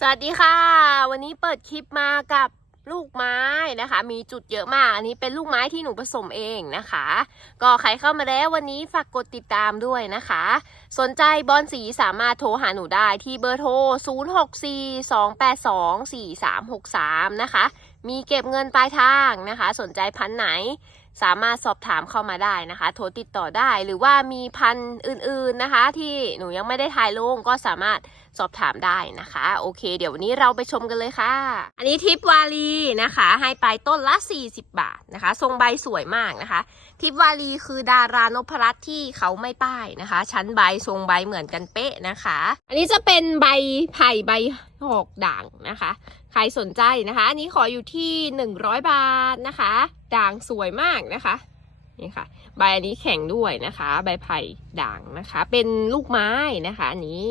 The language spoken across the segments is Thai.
สวัสดีค่ะ วันนี้เปิดคลิปมากับลูกไม้นะคะ มีจุดเยอะมาก อันนี้เป็นลูกไม้ที่หนูผสมเองนะคะ ก็ใครเข้ามาแล้ววันนี้ฝากกดติดตามด้วยนะคะ สนใจบอลสีสามารถโทรหาหนูได้ที่เบอร์โทร 0642824363 นะคะ มีเก็บเงินปลายทางนะคะ สนใจพันไหนสามารถสอบถามเข้ามาได้นะคะ โทรติดต่อได้หรือว่ามีพันอื่นๆนะคะ ที่หนูยังไม่ได้ถ่ายลงก็สามารถ สอบถามได้นะคะ โอเค เดี๋ยววันนี้เราไปชมกันเลยค่ะ อันนี้ทิปวาลีนะคะ ให้ไปต้นละ 40 บาทนะคะ ทรงใบสวยมากนะคะ ทิปวาลีคือดารานพรัตที่เขาไม่ป้ายนะคะ ชั้นใบทรงใบเหมือนกันเป๊ะนะคะ อันนี้จะเป็นใบไผ่ใบหอกด่างนะคะ ใครสนใจนะคะ อันนี้ขออยู่ที่ 100 บาทนะคะ ด่างสวยมากนะคะนี่ค่ะ ใบอันนี้แข็งด้วยนะคะ ใบไผ่ด่างนะคะ เป็นลูกไม้นะคะอันนี้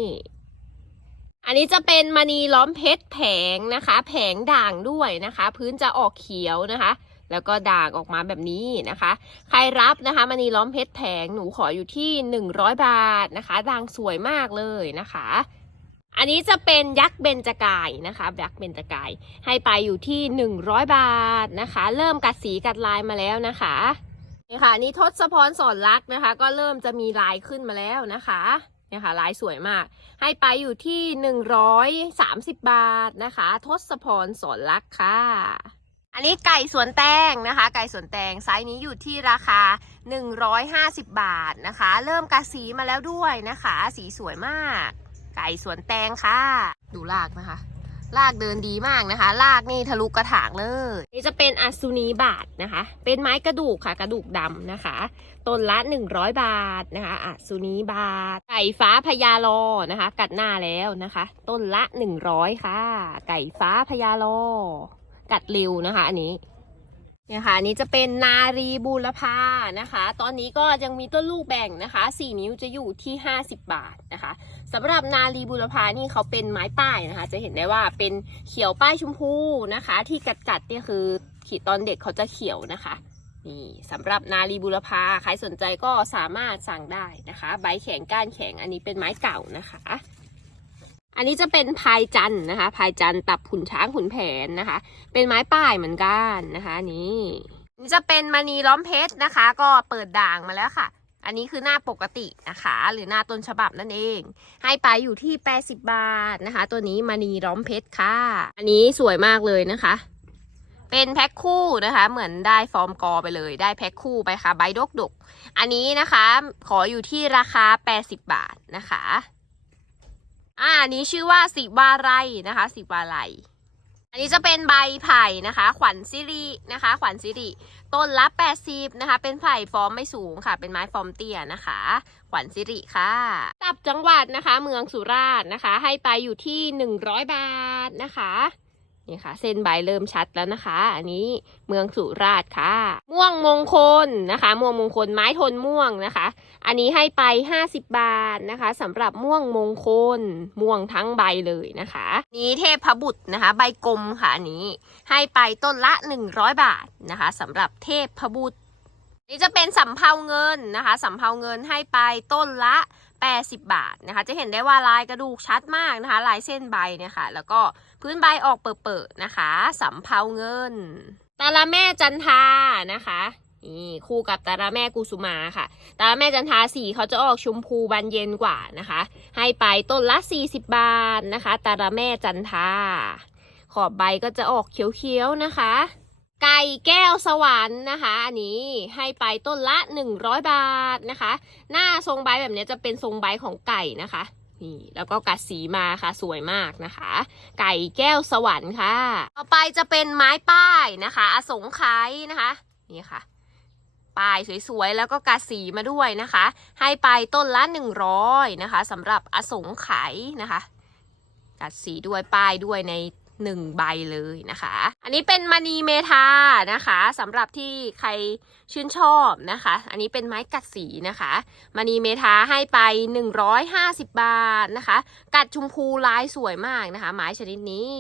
อันนี้จะเป็นมณีล้อมเพชรแผงนะคะ แผงด่างด้วยนะคะ พื้นจะออกเขียวนะคะ แล้วก็ด่างออกมาแบบนี้นะคะ ใครรับนะคะมณีล้อมเพชรแผงหนูขออยู่ที่ 100 บาทนะคะ ด่างสวยมากเลยนะคะ อันนี้จะเป็นยักษ์เบญจกายนะคะยักษ์เบญจกายให้ไปอยู่ที่ 100 บาทนะคะ เริ่มกัดสีกัดลายมาแล้วนะคะนี่ค่ะนนี่ทศพรสอนรักนะคะ ก็เริ่มจะมีลายขึ้นมาแล้วนะคะ เนี่ยค่ะลายสวยมาก ให้ไปอยู่ที่130บาทนะคะ ทศพรสอนรักค่ะ อันนี้ไก่สวนแตงนะคะ ไก่สวนแตงไซส์นี้อยู่ที่ราคา 150 บาทนะคะ เริ่มกัดสีมาแล้วด้วยนะคะ สีสวยมาก ไก่สวนแตงค่ะ ดูลากนะคะลากเดินดีมากนะคะ ลากนี่ทะลุกระถางเลย นี่จะเป็นอัศนีบาทนะคะ เป็นไม้กระดูกค่ะ กระดูกดำนะคะ ต้นละ 100 บาทนะคะอัศนีบาท ไก่ฟ้าพญาลอนะคะ กัดหน้าแล้วนะคะ ต้นละ 100 ค่ะ ไก่ฟ้าพญาลอ กัดเร็วนะคะ อันนี้เนี่ยค่ะอันนี้จะเป็นนารีบูรพานะคะ ตอนนี้ก็ยังมีต้นลูกแบ่งนะคะ 4 นิ้วจะอยู่ที่ 50 บาทนะคะสำหรับนารีบูรพานี่เขาเป็นไม้ป้ายนะคะ จะเห็นได้ว่าเป็นเขียวป้ายชมพูนะคะ ที่กัดๆเนี่ยคือขีดตอนเด็กเขาจะเขียวนะคะ นี่สำหรับนารีบูรพาใครสนใจก็สามารถสั่งได้นะคะ ใบแข็งก้านแข็งอันนี้เป็นไม้เก่านะคะ อันนี้จะเป็นพายจันนะคะพายจันตับขุนช้างขุนแผนนะคะ เป็นไม้ป้ายเหมือนกันนะคะนนี่นี่จะเป็นมณีล้อมเพชรนะคะ ก็เปิดด่างมาแล้วค่ะ อันนี้คือหน้าปกตินะคะ หรือหน้าต้นฉบับนั่นเอง ให้ไปอยู่ที่ 80 บาทนะคะ ตัวนี้มณีล้อมเพชรค่ะ อันนี้สวยมากเลยนะคะ เป็นแพ็คคู่นะคะ เหมือนได้ฟอร์มกอไปเลย ได้แพ็คคู่ไปค่ะ ใบดกดก อันนี้นะคะ ขออยู่ที่ราคา 80 บาทนะคะอ่าอันนี้ชื่อว่าสิวาไรนะคะสิวาไรอันนี้จะเป็นใบไผ่นะคะ ขวัญซิรินะคะ ขวัญซิริต้นละ80นะคะ เป็นไผ่ฟอร์มไม่สูงค่ะ เป็นไม้ฟอร์มเตี้ยนะคะ ขวัญซิริค่ะตับจังหวัดนะคะ เมืองสุราษฎร์นะคะ ให้ไปอยู่ที่ 100 บาทนะคะ นี่ค่ะ เส้นใบเริ่มชัดแล้วนะคะ อันนี้เมืองสุราษฎร์ค่ะ ม่วงมงคลนะคะ ม่วงมงคลไม้ทนม่วงนะคะ อันนี้ให้ไป 50 บาทนะคะสำหรับม่วงมงคล ม่วงทั้งใบเลยนะคะ นี้เทพบุตรนะคะ ใบกลมค่ะอันนี้ ให้ไปต้นละ 100 บาทนะคะสำหรับเทพบุตร นี่จะเป็นสำเภาเงินนะคะสำเภาเงินให้ไปต้นละ 80 บาทนะคะ จะเห็นได้ว่าลายกระดูกชัดมากนะคะ ลายเส้นใบเนี่ยค่ะ แล้วก็พื้นใบออกเปิดๆนะคะสำเภาเงิน ตาละแม่จันทานะคะนี่คู่กับตาราแม่กุสุมาค่ะ ตาราแม่จันทาสีเขาจะออกชมพูบานเย็นกว่านะคะ ให้ไปต้นละ 40 บาทนะคะ ตาราแม่จันทา ขอบใบก็จะออกเขียวๆนะคะ ไก่แก้วสวรรค์นะคะ อันนี้ให้ไปต้นละ 100 บาทนะคะ หน้าทรงใบแบบนี้จะเป็นทรงใบของไก่นะคะนี่แล้วก็กัดสีมาค่ะสวยมากนะคะ ไก่แก้วสวรรค์ค่ะ ต่อไปจะเป็นไม้ป้ายนะคะ อสงไขยนะคะนี่ค่ะป้ายสวยๆ แล้วก็กัดสีมาด้วยนะคะ ให้ไปต้นละ 100นะคะสำหรับอสงไขยนะคะกัดสีด้วยป้ายด้วยใน หนึ่งใบเลยนะคะ อันนี้เป็นมณีเมทานะคะสำหรับที่ใครชื่นชอบนะคะ อันนี้เป็นไม้กัดสีนะคะมณีเมทาให้ไป 150 บาทนะคะ กัดชมพูลายสวยมากนะคะ ไม้ชนิดนี้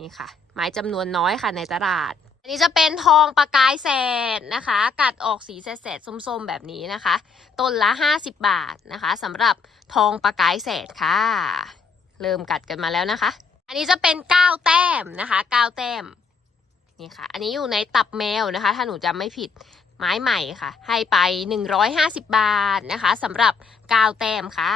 นี่ค่ะ ไม้จำนวนน้อยค่ะในตลาดอันนี้จะเป็นทองประกายแสดนะคะ กัดออกสีแสดๆส้มๆแบบนี้นะคะ ต้นละ 50 บาทนะคะสำหรับทองประกายแสดค่ะ เริ่มกัดกันมาแล้วนะคะ อันนี้จะเป็นเก้าแต้มนะคะเก้าแต้มนี่ค่ะ อันนี้อยู่ในตับแมวนะคะ ถ้าหนูจำไม่ผิดไม้ใหม่ค่ะ ให้ไป 150 บาทนะคะสำหรับก้าแต้มค่ะ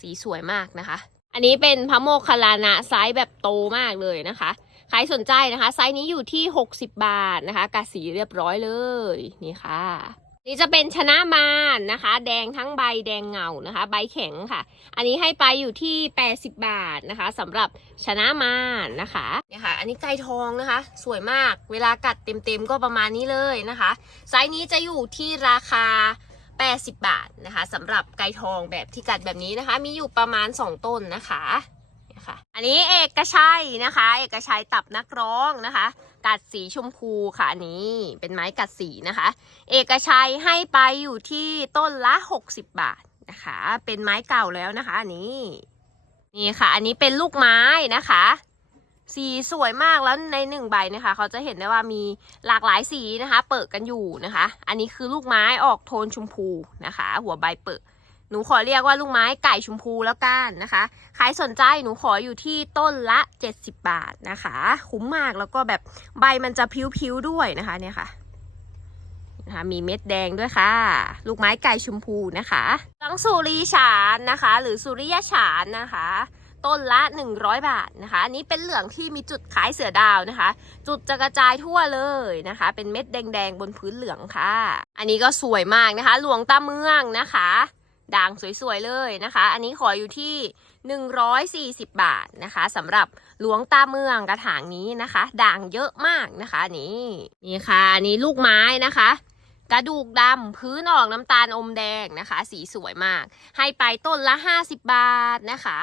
สีสวยมากนะคะ อันนี้เป็นพระโมคคัลลานะไซส์แบบโตมากเลยนะคะ ใครสนใจนะคะ ไซส์นี้อยู่ที่ 60 บาทนะคะกาสีเรียบร้อยเลย นี่ค่ะ นี่จะเป็นชนะมารนะคะ แดงทั้งใบแดงเงานะคะ ใบแข็งค่ะ อันนี้ให้ไปอยู่ที่ 80 บาทนะคะสำหรับชนะมารนะคะเนี่ยค่ะ อันนี้ไก่ทองนะคะ สวยมากเวลากัดเต็มๆก็ประมาณนี้เลยนะคะไซส์นี้จะอยู่ที่ราคา 80 บาทนะคะสำหรับไก่ทองแบบที่กัดแบบนี้นะคะ มีอยู่ประมาณ 2 ต้นนะคะนี่ค่ะอันนี้เอกชัยนะคะ เอกชัยตับนักร้องนะคะ กัดสีชมพูค่ะนี้เป็นไม้กัดสีนะคะ เอกชัยให้ไปอยู่ที่ต้นละ 60 บาทนะคะ เป็นไม้เก่าแล้วนะคะอันนี้นี่ค่ะ อันนี้เป็นลูกไม้นะคะ สีสวยมากแล้วในหนึ่งใบนะคะ เขาจะเห็นได้ว่ามีหลากหลายสีนะคะ เปิดกันอยู่นะคะ อันนี้คือลูกไม้ออกโทนชมพูนะคะ หัวใบเปิด นูขอเรียกว่าลูกไม้ไก่ชมพูแล้วกันนะคะ ใครสนใจหนูขออยู่ที่ต้นละ 70 บาทนะคะ คุ้มมากแล้วก็แบบใบมันจะพิ้วๆด้วยนะคะเนี่ยค่ะนะคะมีเม็ดแดงด้วยค่ะ ลูกไม้ไก่ชมพูนะคะลังสุริฉานนะคะ หรือสุริยฉานนะคะ ต้นละ 100 บาทนะคะ อันนี้เป็นเหลืองที่มีจุดคล้ายเสือดาวนะคะ จุดจะกระจายทั่วเลยนะคะ เป็นเม็ดแดงๆบนพื้นเหลืองค่ะ อันนี้ก็สวยมากนะคะ หลวงตาเมืองนะคะ ด่างสวยๆเลยนะคะ อันนี้ขออยู่ที่ 140 บาทนะคะสำหรับหลวงตาเมืองกระถางนี้นะคะ ด่างเยอะมากนะคะนี่นี่ค่ะอันนี้ลูกไม้นะคะ กระดูกดำพื้นออกน้ำตาลอมแดงนะคะ สีสวยมาก ให้ไปต้นละ 50 บาทนะคะ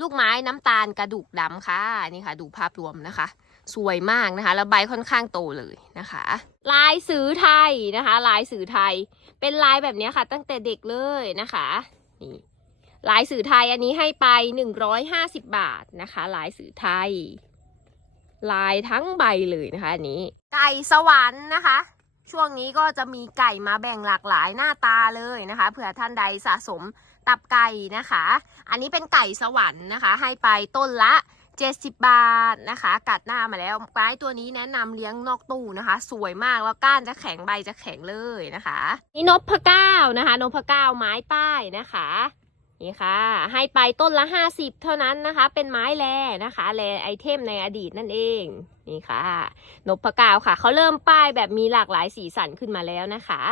ลูกไม้น้ำตาลกระดูกดำค่ะนี่ค่ะ ดูภาพรวมนะคะ สวยมากนะคะ แล้วใบค่อนข้างโตเลยนะคะ ลายสือไทยนะคะ ลายสือไทย เป็นลายแบบนี้ค่ะ ตั้งแต่เด็กเลยนะคะนี่ลายสือไทยอันนี้ให้ไป 150 บาทนะคะ ลายสือไทย ลายทั้งใบเลยนะคะอันนี้ ไก่สวรรค์นะคะ ช่วงนี้ก็จะมีไก่มาแบ่งหลากหลายหน้าตาเลยนะคะเผื่อท่านใดสะสมตับไก่นะคะ อันนี้เป็นไก่สวรรค์นะคะ ให้ไปต้นละ 70 บาทนะคะ กัดหน้ามาแล้วไม้ตัวนี้แนะนำเลี้ยงนอกตู้นะคะ สวยมากแล้วก้านจะแข็งใบจะแข็งเลยนะคะ นี่นพเก้านะคะนพเก้าไม้ป้ายนะคะนี่ค่ะ ให้ไปต้นละ 50 เท่านั้นนะคะ เป็นไม้แลนะคะ แลไอเทมในอดีตนั่นเอง นี่ค่ะนพเก้าค่ะเขาเริ่มป้ายแบบมีหลากหลายสีสันขึ้นมาแล้วนะคะ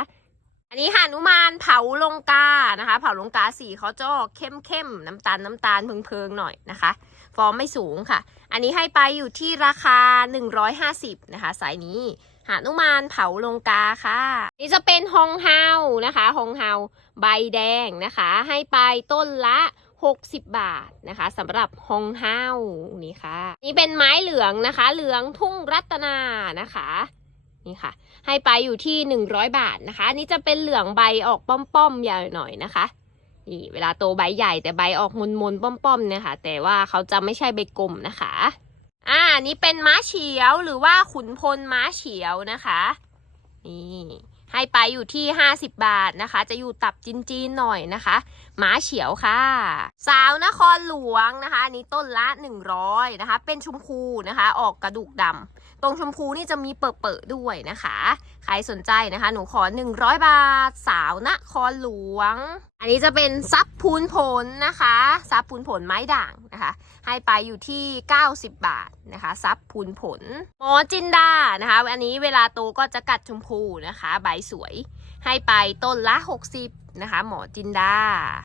อันนี้หานุมานเผาลงกานะคะ เผาลงกาสีเขาจะออกเข้มเข้มน้ำตาลน้ำตาลเพิงๆหน่อยนะคะ ฟอร์มไม่สูงค่ะ อันนี้ให้ไปอยู่ที่ราคา 150 นะคะ สายนี้ หานุมานเผาลงกาค่ะ นี่จะเป็นฮองเฮานะคะฮองเฮาใบแดงนะคะ ให้ไปต้นละ 60 บาทนะคะสำหรับฮองเฮานี่ค่ะ นี่เป็นไม้เหลืองนะคะ เหลืองทุ่งรัตนานะคะนี่ค่ะ ให้ไปอยู่ที่ 100 บาทนะคะนนี้จะเป็นเหลืองใบออกป้อมๆใหญ่หน่อยนะคะ นี่เวลาโตใบใหญ่แต่ใบออกมนมนป้อมๆเนี่ยค่ะ แต่ว่าเขาจะไม่ใช่ใบกลมนะคะ อ่านี่เป็นม้าเฉียวหรือว่าขุนพลม้าเฉียวนะคะนี่ให้ไปอยู่ที่ 50 บาทนะคะ จะอยู่ตับจีนๆหน่อยนะคะม้าเฉียวค่ะ สาวนครหลวงนะคะอันนี้ต้นละ 100นะคะ เป็นชมพูนะคะ ออกกระดูกดำตรงชมพูนี่จะมีเปิดๆด้วยนะคะ ใครสนใจนะคะ หนูขอ 100 บาท สาวนครหลวง อันนี้จะเป็นซับพูนผลนะคะซับพูนผลไม้ด่างนะคะ ให้ไปอยู่ที่ 90 บาทนะคะซับพูนผลหมอจินดานะคะ อันนี้เวลาโตก็จะกัดชมพูนะคะ ใบสวย ให้ไปต้นละ 60นะคะหมอจินดา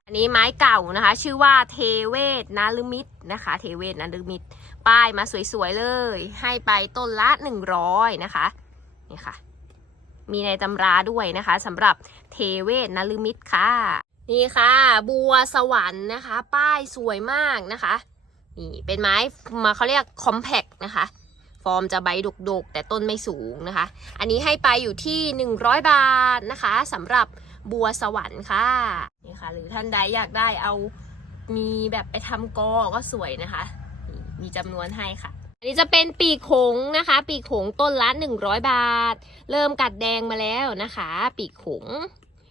อันนี้ไม้เก่านะคะ ชื่อว่าเทเวศนาลมิตรนะคะ เทเวศนาลมิตรป้ายมาสวยๆเลย ให้ไปต้นละ 100 นะคะ นี่ค่ะ มีในตำราด้วยนะคะสำหรับเทเวศนลมิตรค่ะ นี่ค่ะ บัวสวรรค์นะคะ ป้ายสวยมากนะคะนี่เป็นไม้มาเขาเรียกคอมแพกนะคะ ฟอร์มจะใบดกๆ แต่ต้นไม่สูงนะคะ อันนี้ให้ไปอยู่ที่ 100 บาทนะคะสำหรับบัวสวรรค์ค่ะนี่ค่ะ หรือท่านใดอยากได้เอามีแบบไปทำกอก็สวยนะคะ มีจำนวนให้ค่ะ อันนี้จะเป็นปีกหงนะคะ ปีกหงต้นละ100บาท เริ่มกัดแดงมาแล้วนะคะ ปีกหง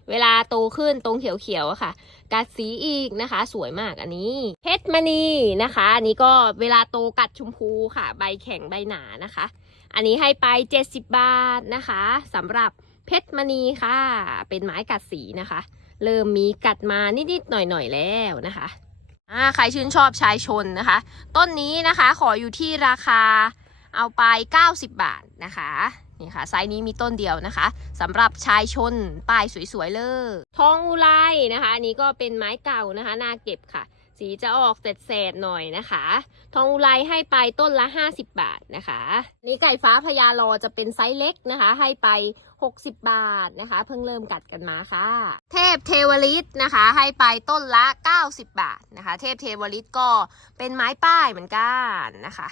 เวลาโตขึ้นตรงเขียวๆค่ะ กัดสีอีกนะคะ สวยมากอันนี้ เพชรมณีนะคะ อันนี้ก็เวลาโตกัดชมพูค่ะ ใบแข็งใบหนานะคะ อันนี้ให้ไป70บาทนะคะสำหรับเพชรมณีค่ะ เป็นไม้กัดสีนะคะ เริ่มมีกัดมานิดๆหน่อยๆแล้วนะคะ อ่าใครชื่นชอบชายชนนะคะ ต้นนี้นะคะขออยู่ที่ราคาเอาไป 90 บาทนะคะนี่ค่ะไซส์นี้มีต้นเดียวนะคะสำหรับชายชนป้ายสวยๆเลยทองอุไรนะคะอันนี้ก็เป็นไม้เก่านะคะน่าเก็บค่ะ สีจะออกเศษๆหน่อยนะคะ ทองอุไรให้ไปต้นละ 50 บาทนะคะ นี่ไก่ฟ้าพญารอจะเป็นไซส์เล็กนะคะ ให้ไป 60 บาทนะคะ เพิ่งเริ่มกัดกันมาค่ะ เทพเทวฤทธิ์นะคะ ให้ไปต้นละ 90 บาทนะคะ เทพเทวฤทธิ์ก็เป็นไม้ป้ายเหมือนกันนะคะ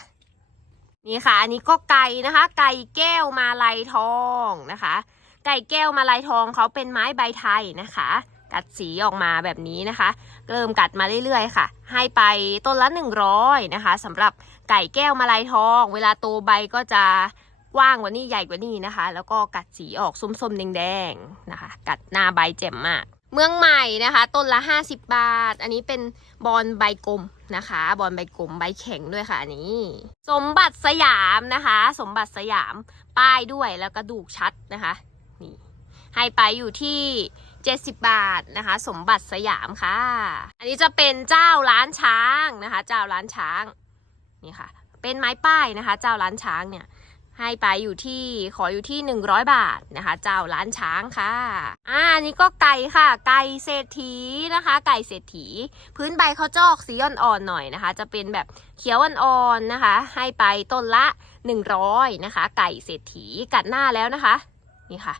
นี่ค่ะ อันนี้ก็ไก่นะคะ ไก่แก้วมาลัยทองนะคะ ไก่แก้วมาลัยทองเขาเป็นไม้ใบไทยนะคะ กัดสีออกมาแบบนี้นะคะ เริ่มกัดมาเรื่อยๆค่ะ ให้ไปต้นละ 100 นะคะสำหรับไก่แก้วมาลัยทอง เวลาโตใบก็จะกว้างกว่านี้ใหญ่กว่านี้นะคะ แล้วก็กัดสีออกส้มๆแดงๆนะคะ กัดหน้าใบแจ่มมากเมืองใหม่นะคะ ต้นละ 50 บาท อันนี้เป็นบอลใบกลมนะคะ บอลใบกลมใบแข็งด้วยค่ะอันนี้ สมบัติสยามนะคะ สมบัติสยามป้ายด้วยแล้วกระดูกชัดนะคะนี่ให้ไปอยู่ที่ 70 บาทนะคะ สมบัติสยามค่ะ อันนี้จะเป็นเจ้าร้านช้างนะคะ เจ้าร้านช้างนี่ค่ะ เป็นไม้ป้ายนะคะ เจ้าร้านช้างเนี่ยให้ไปอยู่ที่ขออยู่ที่ 100 บาทนะคะ เจ้าร้านช้างค่ะอ่าอันนี้ก็ไก่ค่ะ ไก่เศรษฐีนะคะ ไก่เศรษฐี พื้นใบเขาจอกสีอ่อนๆหน่อยนะคะ จะเป็นแบบเขียวอ่อนๆนะคะ ให้ไปต้นละ 100นะคะ ไก่เศรษฐีกัดหน้าแล้วนะคะ นี่ค่ะ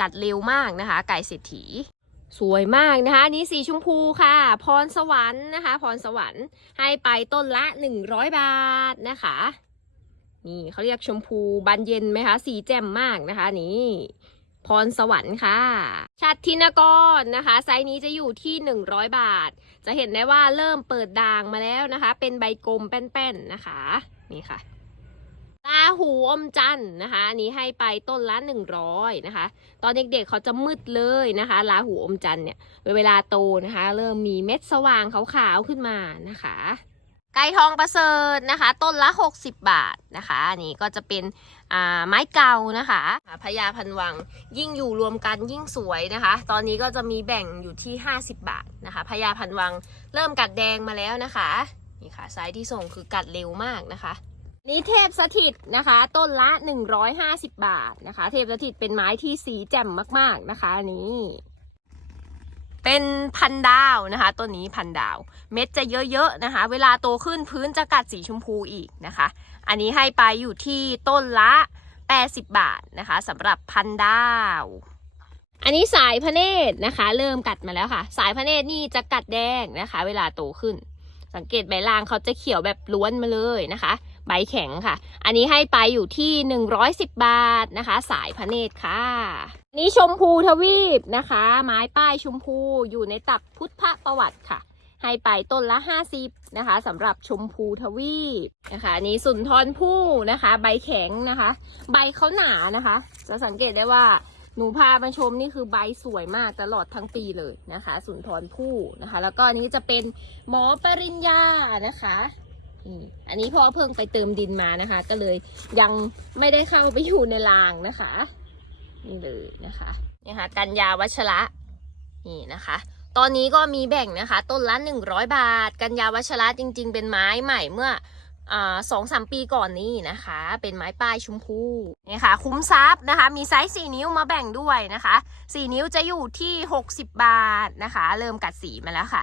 กัดเร็วมากนะคะ ไก่เศรษฐี สวยมากนะคะนนี้สีชมพูค่ะ พรสวรรค์นะคะ พรสวรรค์ให้ไปต้นละ 100 บาทนะคะ นี่เขาเรียกชมพูบานเย็นไหมคะ สีแจ่มมากนะคะนี่พรสวรรค์ค่ะ ชัดทินกรนะคะ ไซส์นี้จะอยู่ที่ 100 บาท จะเห็นได้ว่าเริ่มเปิดด่างมาแล้วนะคะ เป็นใบกลมแป้นๆนะคะ นี่ค่ะ ตาหูอมจันทร์นะคะอันนี้ให้ไปต้นละ100นะคะ ตอนเด็กๆเขาจะมืดเลยนะคะลาหูอมจันทร์เนี่ยเวลาโตนะคะ เริ่มมีเม็ดสว่างขาวๆขึ้นมานะคะ ไก่ทองประเสริฐนะคะ ต้นละ 60 บาทนะคะอันนี้ก็จะเป็นอ่าไม้เก่านะคะพญาพันวังยิ่งอยู่รวมกันยิ่งสวยนะคะ ตอนนี้ก็จะมีแบ่งอยู่ที่ 50 บาทนะคะพญาพันวังเริ่มกัดแดงมาแล้วนะคะนี่ค่ะไซส์ที่ส่งคือกัดเร็วมากนะคะ นี่เทพสถิตนะคะ ต้นละ 150 บาทนะคะ เทพสถิตเป็นไม้ที่สีแจ่มมาก ๆนะคะนี้เป็นพันดาวนะคะ ต้นนี้พันดาว เม็ดจะเยอะๆนะคะ เวลาโตขึ้นพื้นจะกัดสีชมพูอีกนะคะ อันนี้ให้ไปอยู่ที่ต้นละ 80 บาทนะคะสำหรับพันดาว อันนี้สายพระเนตรนะคะ เริ่มกัดมาแล้วค่ะ สายพระเนตรนี่จะกัดแดงนะคะ เวลาโตขึ้น สังเกตใบล่างเขาจะเขียวแบบล้วนมาเลยนะคะ ใบแข็งค่ะ อันนี้ให้ไปอยู่ที่ 110 บาทนะคะ สายพระเนตรค่ะ นี่ชมพูทวีปนะคะ ไม้ป้ายชมพูอยู่ในตับพุทธประวัติค่ะ ให้ไปต้นละ 50นะคะสำหรับชมพูทวีปนะคะนนี้สุนทรภู่นะคะ ใบแข็งนะคะ ใบเขาหนานะคะ จะสังเกตได้ว่าหนูพามาชมนี่คือใบสวยมากตลอดทั้งปีเลยนะคะ สุนทรภู่นะคะ แล้วก็อันนี้จะเป็นหมอปริญญานะคะ อันนี้พ่อเพิ่งไปเติมดินมานะคะ ก็เลยยังไม่ได้เข้าไปอยู่ในรางนะคะ นี่เลยนะคะนี่ค่ะกัญญาวัชระนี่นะคะ ตอนนี้ก็มีแบ่งนะคะ ต้นละ100บาท กัญญาวัชระจริง ๆ เป็นไม้ใหม่เมื่อสองสามปีก่อนนี้นะคะ เป็นไม้ป้ายชมพูนี่ค่ะ คุ้มทรัพย์นะคะ มีไซส์4นิ้วมาแบ่งด้วยนะคะ4นิ้วจะอยู่ที่60บาทนะคะ เริ่มกัดสีมาแล้วค่ะ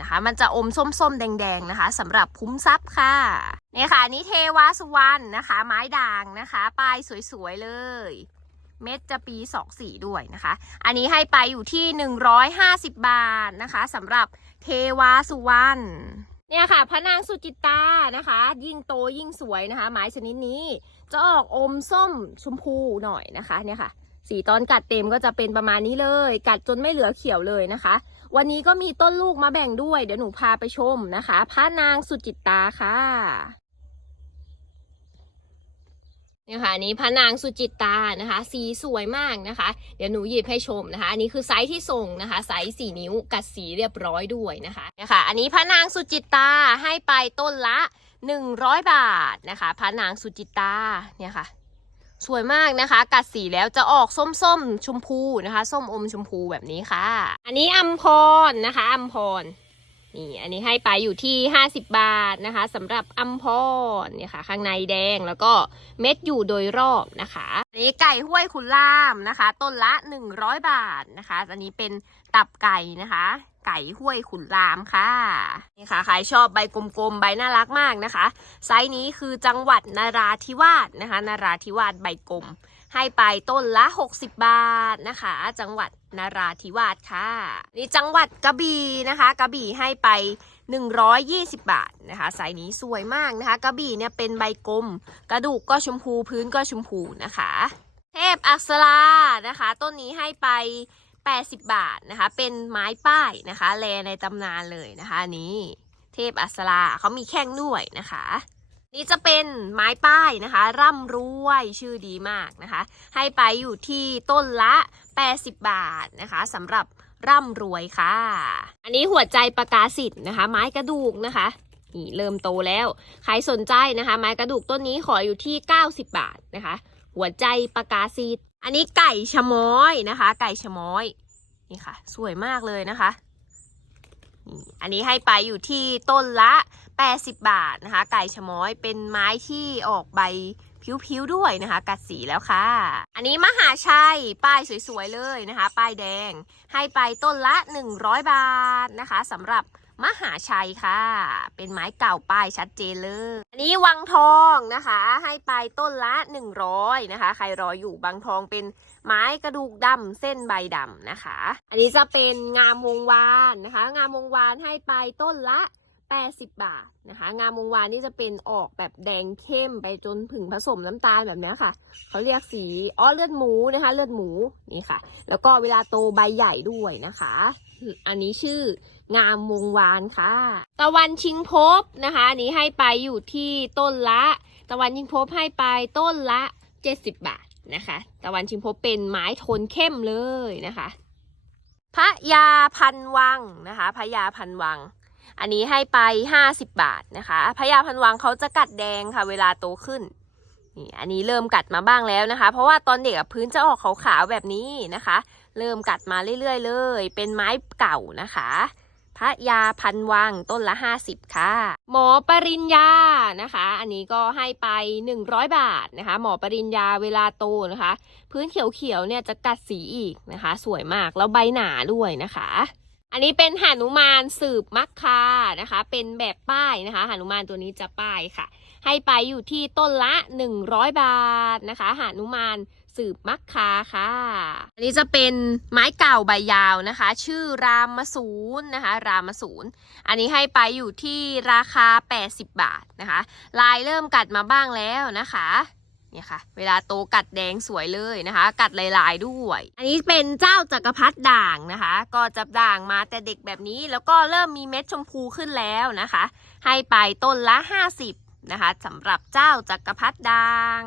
นะคะ มันจะอมส้มๆ แดงๆนะคะสำหรับคุ้มทรัพย์ค่ะนี่ค่ะนนี้เทวาสุวรรณนะคะ ไม้ด่างนะคะป้ายสวยๆเลย เม็ดจะปีสองสีด้วยนะคะ อันนี้ให้ไปอยู่ที่ 150 บาทนะคะสำหรับเทวาสุวรรณเนี่ยค่ะพระนางสุจิตานะคะ ยิ่งโตยิ่งสวยนะคะ ไม้ชนิดนี้จะออกอมส้มชมพูหน่อยนะคะเนี่ยค่ะ สีตอนกัดเต็มก็จะเป็นประมาณนี้เลย กัดจนไม่เหลือเขียวเลยนะคะ วันนี้ก็มีต้นลูกมาแบ่งด้วย เดี๋ยวหนูพาไปชมนะคะพระนางสุจิตตาค่ะเนี่ยค่ะอันนี้พระนางสุจิตตานะคะ สีสวยมากนะคะ เดี๋ยวหนูหยิบให้ชมนะคะ อันนี้คือไซส์ที่ส่งนะคะ ไซส์สี่นิ้วกัดสีเรียบร้อยด้วยนะคะเนี่ยค่ะอันนี้พระนางสุจิตตาให้ไปต้นละ 100 บาทนะคะพระนางสุจิตตาเนี่ยค่ะ สวยมากนะคะ กัดสีแล้วจะออกส้มๆชมพูนะคะส้มอมชมพูแบบนี้ค่ะ อันนี้อัมพรนะคะอัมพรนี่อันนี้ให้ไปอยู่ที่ 50 บาทนะคะสำหรับอัมพรเนี่ยค่ะ ข้างในแดงแล้วก็เม็ดอยู่โดยรอบนะคะอันนี้ไก่ห้วยขุนล่ามนะคะ ต้นละ 100 บาทนะคะ อันนี้เป็นตับไก่นะคะ ไก่ห้วยขุนลามค่ะ นี่ค่ะใครชอบใบกลมๆ ใบน่ารักมากนะคะ ไซส์นี้คือจังหวัดนาราธิวาสนะคะ นาราธิวาสใบกลม ให้ไปต้นละ 60 บาทนะคะ จังหวัดนาราธิวาสค่ะ นี่จังหวัดกระบี่นะคะ กระบี่ให้ไป 120 บาทนะคะ ไซส์นี้สวยมากนะคะ กระบี่เนี่ยเป็นใบกลม กระดูกก็ชมพูพื้นก็ชมพูนะคะ เทพอักษรานะคะ ต้นนี้ให้ไป 80 บาทนะคะ เป็นไม้ป้ายนะคะ แลในตำนานเลยนะคะนี้เทพอักษราเขามีแข้งด้วยนะคะ นี่จะเป็นไม้ป้ายนะคะ ร่ำรวยชื่อดีมากนะคะ ให้ไปอยู่ที่ต้นละ 80 บาทนะคะสำหรับร่ำรวยค่ะ อันนี้หัวใจประกาศิทธ์นะคะ ไม้กระดูกนะคะนี่เริ่มโตแล้ว ใครสนใจนะคะ ไม้กระดูกต้นนี้ขออยู่ที่ 90 บาทนะคะ หัวใจประกาศิทธ์ อันนี้ไก่ชะม้อยนะคะ ไก่ชะม้อยนี่ค่ะ สวยมากเลยนะคะอันนี้ให้ไปอยู่ที่ต้นละ 80 บาทนะคะ ไก่ชะม้อยเป็นไม้ที่ออกใบผิวๆด้วยนะคะ กัดสีแล้วค่ะ อันนี้มหาชัยป้ายสวยๆเลยนะคะ ป้ายแดง ให้ไปต้นละ 100 บาทนะคะสำหรับ มหาชัยค่ะ เป็นไม้เก่าป้ายชัดเจนเลยอันนี้วังทองนะคะ ให้ไปต้นละ 100 นะคะ ใครรออยู่บางทองเป็นไม้กระดูกดำเส้นใบดำนะคะ อันนี้จะเป็นงามวงวานนะคะ งามวงวานให้ไปต้นละ 80 บาทนะคะ งามวงวานนี่จะเป็นออกแบบแดงเข้มไปจนถึงผสมน้ำตาลแบบนี้ค่ะเขาเรียกสีอ๋อเลือดหมูนะคะ เลือดหมูนี่ค่ะ แล้วก็เวลาโตใบใหญ่ด้วยนะคะ อันนี้ชื่อ งามวงวานค่ะ ตะวันชิงพบนะคะอันนี้ให้ไปอยู่ที่ต้นละ ตะวันชิงพบให้ไปต้นละ 70 บาทนะคะ ตะวันชิงพบเป็นไม้ทนเข้มเลยนะคะพระยาพันวังนะคะพระยาพันวัง อันนี้ให้ไป 50 บาทนะคะพญาพันวังเขาจะกัดแดงค่ะ เวลาโตขึ้นนี่อันนี้เริ่มกัดมาบ้างแล้วนะคะ เพราะว่าตอนเด็กพื้นจะออกขาวๆแบบนี้นะคะ เริ่มกัดมาเรื่อยๆเลย เป็นไม้เก่านะคะ พระยาพันวังต้นละ 50 ค่ะ หมอปริญญานะคะ อันนี้ก็ให้ไป 100 บาทนะคะ หมอปริญญาเวลาโตนะคะ พื้นเขียวๆเนี่ยจะกัดสีอีกนะคะ สวยมากแล้วใบหนาด้วยนะคะอันนี้เป็นหนุมานสืบมักคานะคะ เป็นแบบป้ายนะคะหนุมานตัวนี้จะป้ายค่ะ ให้ไปอยู่ที่ต้นละ 100 บาทนะคะหนุมาน สืบมักคาค่ะ อันนี้จะเป็นไม้เก่าใบยาวนะคะ ชื่อรามสูนนะคะ รามสูนอันนี้ให้ไปอยู่ที่ราคา 80 บาทนะคะ ลายเริ่มกัดมาบ้างแล้วนะคะเนี่ยค่ะเวลาโตกัดแดงสวยเลยนะคะ กัดลายๆด้วย อันนี้เป็นเจ้าจักรพรรดิด่างนะคะ ก็จะด่างมาแต่เด็กแบบนี้ แล้วก็เริ่มมีเม็ดชมพูขึ้นแล้วนะคะ ให้ไปต้นละ 50นะคะสำหรับเจ้าจักรพรรดิด่าง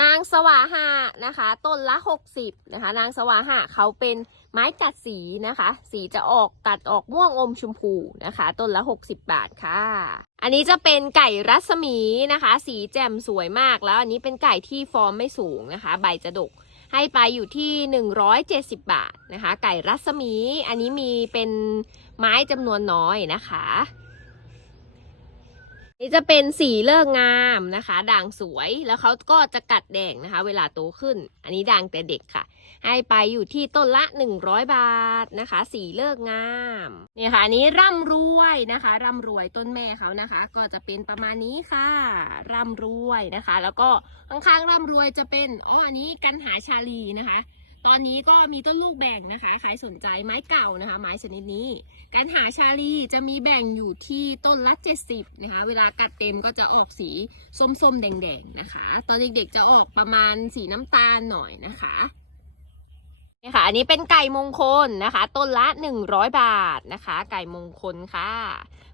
นางสวาหะนะคะ ต้นละ 60นะคะ นางสวาหะเขาเป็นไม้กัดสีนะคะ สีจะออกกัดออกม่วงอมชมพูนะคะ ต้นละ 60 บาทค่ะ อันนี้จะเป็นไก่รัศมีนะคะ สีแจ่มสวยมากแล้ว อันนี้เป็นไก่ที่ฟอร์มไม่สูงนะคะ ใบจะดกให้ไปอยู่ที่ 170 บาทนะคะ ไก่รัศมี อันนี้มีเป็นไม้จำนวนน้อยนะคะ นี่จะเป็นสีเลิกงามนะคะ ด่างสวยแล้วเขาก็จะกัดแดงนะคะ เวลาโตขึ้น อันนี้ด่างแต่เด็กค่ะ ให้ไปอยู่ที่ต้นละ 100 บาทนะคะ สีเลิกงามเนี่ยค่ะอันนี้ร่ำรวยนะคะ ร่ำรวยต้นแม่เขานะคะ ก็จะเป็นประมาณนี้ค่ะ ร่ำรวยนะคะ แล้วก็ข้างๆร่ำรวยจะเป็นอ๋ออันนี้กันหาชาลีนะคะ ตอนนี้ก็มีต้นลูกแบ่งนะคะใครสนใจไม้เก่านะคะ ไม้ชนิดนี้ การหาชาลีจะมีแบ่งอยู่ที่ต้นละ 70 นะคะ เวลากัดเต็มก็จะออกสีส้มๆ แดงๆ นะคะ ตอนเด็กๆจะออกประมาณสีน้ำตาลหน่อยนะคะนี่ค่ะ อันนี้เป็นไก่มงคลนะคะ ต้นละ 100 บาทนะคะ ไก่มงคลค่ะ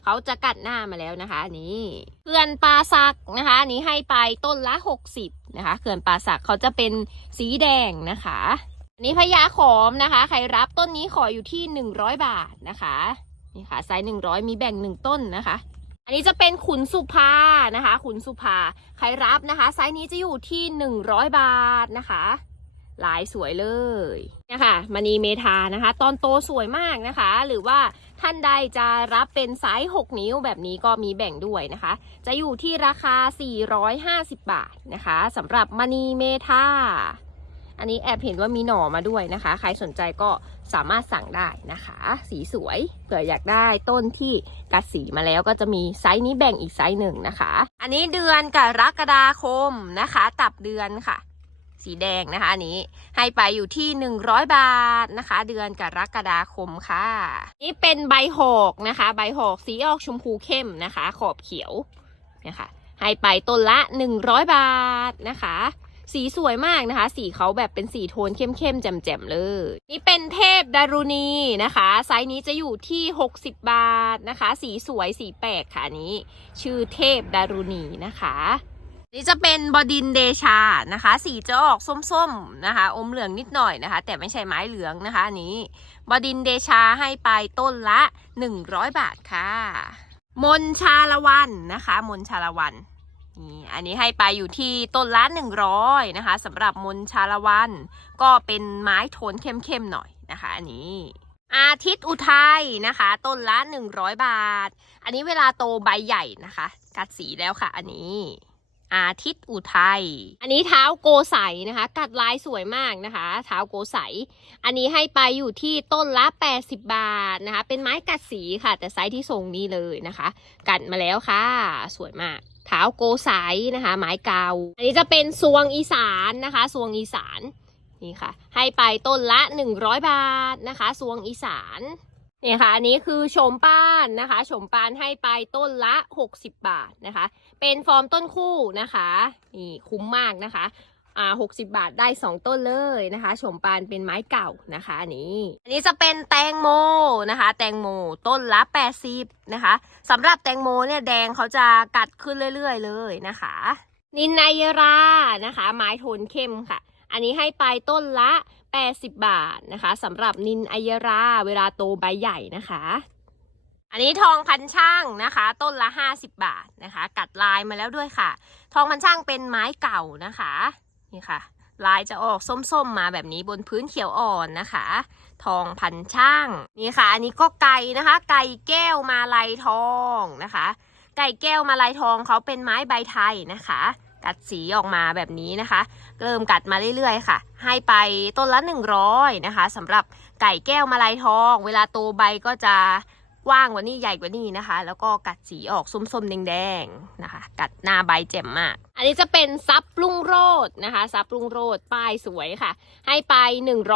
เขาจะกัดหน้ามาแล้วนะคะอันนี้เพื่อนปลาซักนะคะอันนี้ให้ไปต้นละ 60นะคะเขื่อนป่าสักเขาจะเป็นสีแดงนะคะ อันนี้พญาขอมนะคะ ใครรับต้นนี้ขออยู่ที่ 100 บาทนะคะนี่ค่ะไซส์100 มีแบ่ง 1 ต้นนะคะ อันนี้จะเป็นขุนสุภานะคะ ขุนสุภาใครรับนะคะ ไซส์นี้จะอยู่ที่ 100 บาทนะคะลายสวยเลยเนี่ยค่ะมณีเมทานะคะ ตอนโตสวยมากนะคะ หรือว่าท่านใดจะรับเป็นไซส์ 6 นิ้วแบบนี้ก็มีแบ่งด้วยนะคะ จะอยู่ที่ราคา 450 บาทนะคะสำหรับมณีเมทา อันนี้แอบเห็นว่ามีหน่อมาด้วยนะคะ ใครสนใจก็สามารถสั่งได้นะคะ สีสวยเผื่ออยากได้ต้นที่กัดสีมาแล้วก็จะมีไซส์นี้แบ่งอีกไซส์หนึ่งนะคะ อันนี้เดือนกรกฎาคมนะคะ ตับเดือนค่ะ สีแดงนะคะอันนี้ให้ไปอยู่ที่ 100 บาทนะคะ เดือนกรกฎาคมค่ะ นี่เป็นใบหอกนะคะ ใบหอกสีออกชมพูเข้มนะคะ ขอบเขียวนะคะให้ไปต้นละ 100 บาทนะคะ สีสวยมากนะคะ สีเขาแบบเป็นสีโทนเข้มๆแจ่มๆเลย นี่เป็นเทพดารุณีนะคะ ไซส์นี้จะอยู่ที่ 60 บาทนะคะ สีสวยสีแปลกค่ะนี้ ชื่อเทพดารุณีนะคะนี่จะเป็นบดินเดชานะคะ สีจะออกส้มๆนะคะ อมเหลืองนิดหน่อยนะคะ แต่ไม่ใช่ไม้เหลืองนะคะอันนี้บดินเดชาให้ไปต้นละ 100 บาทค่ะ มนชาละวันนะคะ มนชาละวัน อันนี้ให้ไปอยู่ที่ต้นละ100นะคะสำหรับมนชาละวัน ก็เป็นไม้โทนเข้มๆหน่อยนะคะ อันนี้อาทิตย์อุทัยนะคะ ต้นละ 100 บาท อันนี้เวลาโตใบใหญ่นะคะ กัดสีแล้วค่ะ อันนี้ อาทิตย์อุทัยอันนี้เท้าโกใสนะคะ กัดลายสวยมากนะคะ เท้าโกใส อันนี้ให้ไปอยู่ที่ต้นละ 80 บาทนะคะ เป็นไม้กัดสีค่ะ แต่ไซส์ที่ทรงนี้เลยนะคะ กัดมาแล้วค่ะ สวยมาก เท้าโกสายนะคะไม้เกาอันนี้จะเป็นสวงอีสานนะคะสวงอีสานนี่ค่ะ ให้ไปต้นละ 100 บาทนะคะสวงอีสานเนี่ยค่ะ อันนี้คือชมป้านนะคะชมปานให้ไปต้นละ 60 บาทนะคะ เป็นฟอร์มต้นคู่นะคะ นี่คุ้มมากนะคะ อ่า60บาทได้2ต้นเลยนะคะโฉมปานเป็นไม้เก่านะคะอันนี้ อันนี้จะเป็นแตงโมนะคะ แตงโมต้นละ80นะคะสำหรับแตงโมเนี่ยแดงเขาจะกัดขึ้นเรื่อยๆเลยนะคะ นินนายรานะคะ ไม้โทนเข้มค่ะ อันนี้ให้ไปต้นละ 80 บาทนะคะสำหรับนินอัยราเวลาโตใบใหญ่นะคะ อันนี้ทองพันช่างนะคะ ต้นละ 50 บาทนะคะ กัดลายมาแล้วด้วยค่ะ ทองพันช่างเป็นไม้เก่านะคะ นี่ค่ะ ลายจะออกส้มๆมาแบบนี้บนพื้นเขียวอ่อนนะคะ ทองพันช่าง นี่ค่ะ อันนี้ก็ไก่นะคะ ไก่แก้วมาลายทองนะคะ ไก่แก้วมาลายทองเขาเป็นไม้ใบไทยนะคะกัดสีออกมาแบบนี้นะคะ เริ่มกัดมาเรื่อยๆค่ะ ให้ไปต้นละ 100 นะคะสำหรับไก่แก้วมาลายทอง เวลาโตใบก็จะ ว้างกว่านี้ใหญ่กว่านี้นะคะ แล้วก็กัดสีออกส้มๆแดงๆนะคะ กัดหน้าใบแจ่มมาก อันนี้จะเป็นซับลุงโรดนะคะซับลุงโรดป้ายสวยค่ะ ให้ไป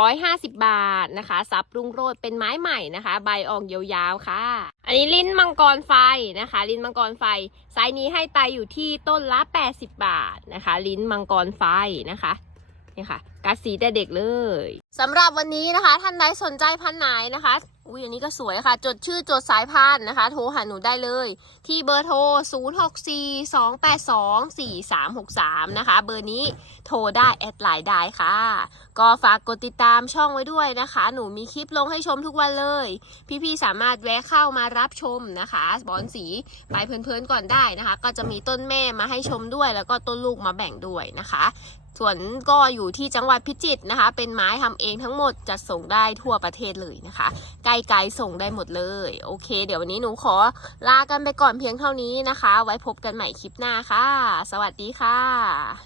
150 บาทนะคะซับลุงโรดเป็นไม้ใหม่นะคะ ใบออกยาวๆค่ะ อันนี้ลิ้นมังกรไฟนะคะ ลิ้นมังกรไฟไซส์นี้ให้ไปอยู่ที่ต้นละ 80 บาทนะคะ ลิ้นมังกรไฟนะคะนี่ค่ะกัดสีแต่เด็กเลยสำหรับวันนี้นะคะ ท่านใดสนใจพันไหนนะคะ อุ้ยอันนี้ก็สวยค่ะ จดชื่อจดสายพันธุ์นะคะ โทรหาหนูได้เลย ที่เบอร์โทร 0642824363 นะคะ เบอร์นี้โทรได้แอดไลน์ได้ค่ะ ก็ฝากกดติดตามช่องไว้ด้วยนะคะ หนูมีคลิปลงให้ชมทุกวันเลย พี่ๆสามารถแวะเข้ามารับชมนะคะ บอนสีไปเพลินๆก่อนได้นะคะ ก็จะมีต้นแม่มาให้ชมด้วย แล้วก็ต้นลูกมาแบ่งด้วยนะคะ ส่วนก็อยู่ที่จังหวัดพิจิตรนะคะ เป็นไม้ทำเองทั้งหมดจัดส่งได้ทั่วประเทศเลยนะคะ ไกลๆส่งได้หมดเลย โอเค เดี๋ยววันนี้หนูขอลากันไปก่อนเพียงเท่านี้นะคะ ไว้พบกันใหม่คลิปหน้าค่ะ สวัสดีค่ะ